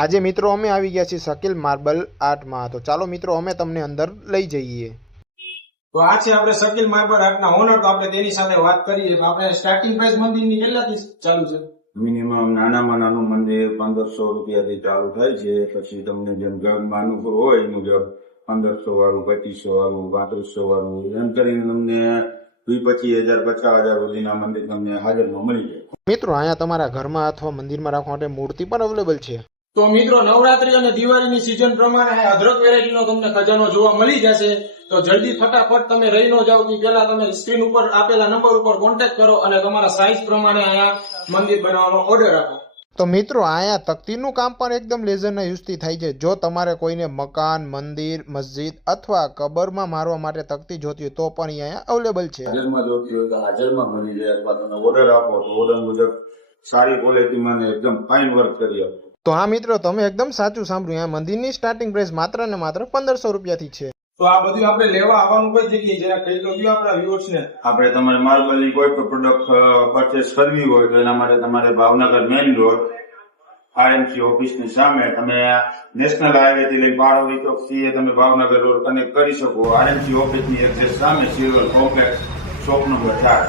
આજે મિત્રો અમે આવી ગયા છીએ શકીલ માર્બલ આર્ટમાં, તો ચાલો મિત્રો અમે તમને અંદર લઈ જઈએ। તો આ છે આપણે શકીલ માર્બલ આર્ટના ઓનર, તો આપણે તેની સાથે વાત કરીએ। આપણે સ્ટાર્ટિંગ પ્રાઇસ મંદિરની કેટલાથી ચાલુ છે? મિનિમમ નાનામાં નાનું મંદિર 1500 રૂપિયાથી ચાલુ થાય છે। પછી તમને જેમ ઘરમાં અનુકૂળ હોય એ મુજબ 1500 વાળું, 2500 વાળું, 3500 વાળું એમ કરીને તમને 20-25,000 50,000 સુધીના મંદિર તમને હાજરમાં મળી જાય। મિત્રો અહીંયા તમારા ઘરમાં અથવા મંદિરમાં રાખવા માટે મૂર્તિ પણ અવેલેબલ છે। તો મિત્રો નવરાત્રી અને દિવાળીની સિઝન પ્રમાણે અઢળક વેરાયટીનો તમને ખજાનો જોવા મળી જશે। તો જલ્દી ફટાફટ તમે રહી ન જાવ તે પહેલા તમે સ્ક્રીન ઉપર આપેલા નંબર ઉપર કોન્ટેક્ટ કરો અને તમારા સાઈઝ પ્રમાણે અહીંયા મંદિર બનાવવાનો ઓર્ડર આપો। તો મિત્રો અહીંયા તકતીનું કામ પણ એકદમ લેઝરના યુઝથી થાય છે। જો તમારે કોઈને મકાન, મંદિર, મસ્જિદ અથવા કબરમાં મારવા માટે તકતી જોતી હોય તો પણ અહીંયા અવેલેબલ છે। હાજરમાં જોતી હોય તો હાજરમાં મળી જાય, અથવા તમે ઓર્ડર આપો તો ઓર્ડર મુજબ સારી ક્વોલિટીમાં ને એકદમ ફાઇન વર્ક કરી આપો। તો હા મિત્રો, તમે એકદમ સાચું સાંભળ્યું, આ મંદિરની સ્ટાર્ટિંગ પ્રાઇસ માત્ર ને માત્ર 1500 રૂપિયાથી છે। તો આ બધું આપણે લેવા આવવાનું કઈ જગ્યાએ છે, કહી દો આપણા વ્યુઅર્સ ને। આપણે તમારે માર્બલની કોઈ પણ પ્રોડક્ટ પરચેસ કરવી હોય તો એના માટે તમારે ભાવનગર મેઇન રોડ આરએમસી ઓફિસની સામે તમે નેશનલ હાઈવે થી લઈ બારોલી ચોક થી તમે ભાવનગર રોડ કનેક્ટ કરી શકો। આરએમસી ઓફિસની એક્ઝેક્ટ સામે સિલ્વર કોમ્પ્લેક્સ શોપ નંબર 4।